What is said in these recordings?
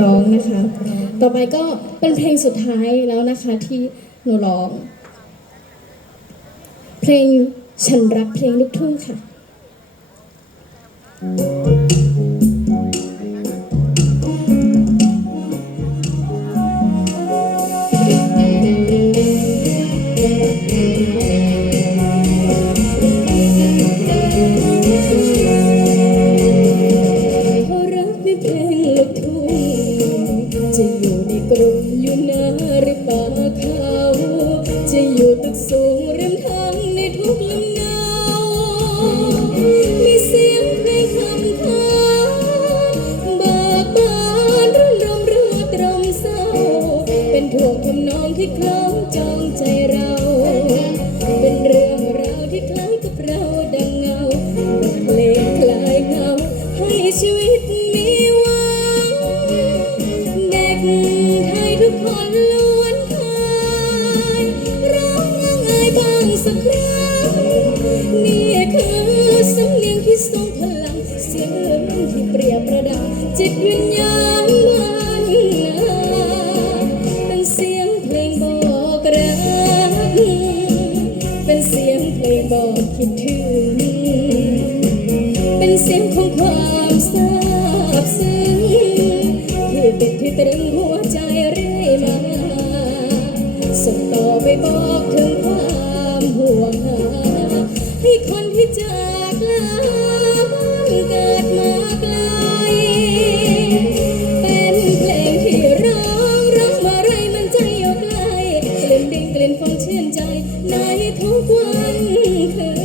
ร้องนะคะ ต่อไปก็เป็นเพลงสุดท้ายแล้วนะคะที่หนูร้อง เพลงฉันรักเพลงลูกทุ่งค่ะ ที่กรุงอยู่นาหรือป่าเขาจะอยู่ตึกสูงริมทางในทุกลำเนามีเสียงเพลงคำคาเบิกบานรื่นรมรื่นตรมเศร้า เป็นท่วงทำนองที่คล้องจองใจเรา จิตวิญญาณมันนาเป็นเสียงเพลงบอกรัก เป็นเสียงเพลงบอกคิดถึง เป็นเสียงของความซาบซึ้งที่ติดที่ตรึงหัวใจเรื่อยมา ส่งต่อไปบอกถึงความห่วงหาให้คนที่จากลาบ้านเกิดมาไกล นใจในทุกวันคืน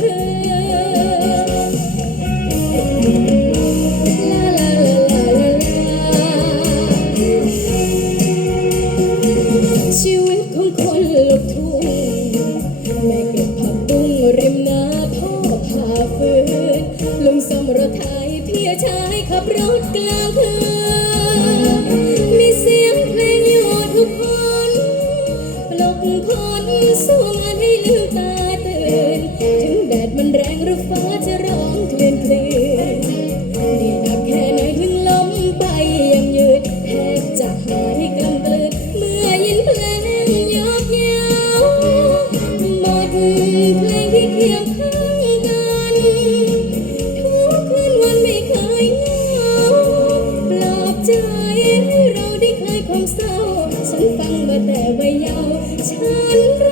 ชีวิตของคนลูกทุ่งแม่เก็บผักบุ้งริมนาพ่อพาฟืนลุงสมรถไทยพี่ชายขับรถกล ยงข้างกันทุกคืนวันไม่เคยเหงาปลอบใจให้เราได้คลายความเศร้า ฉันฟังมาแต่วัยเยาว์ฉัน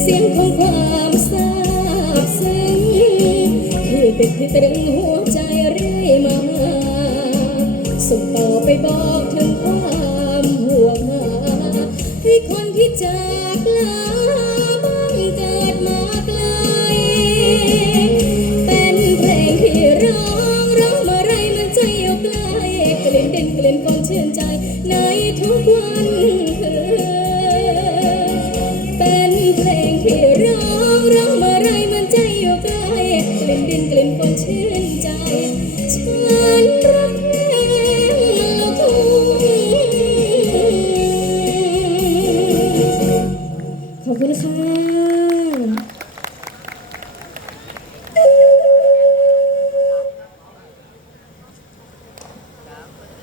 เสียงของความซาบซึ้งที่ติดที่ตรึงหัวใจเรื่อยมา ส่งต่อไปบอกถึงความห่วงหาให้คนที่จากลาบ้านเกิดมาไกล เป็นเพลงที่ร้องร้องเมื่อไรมันใจอยู่ใกล้กลิ่นเด่นกลิ่น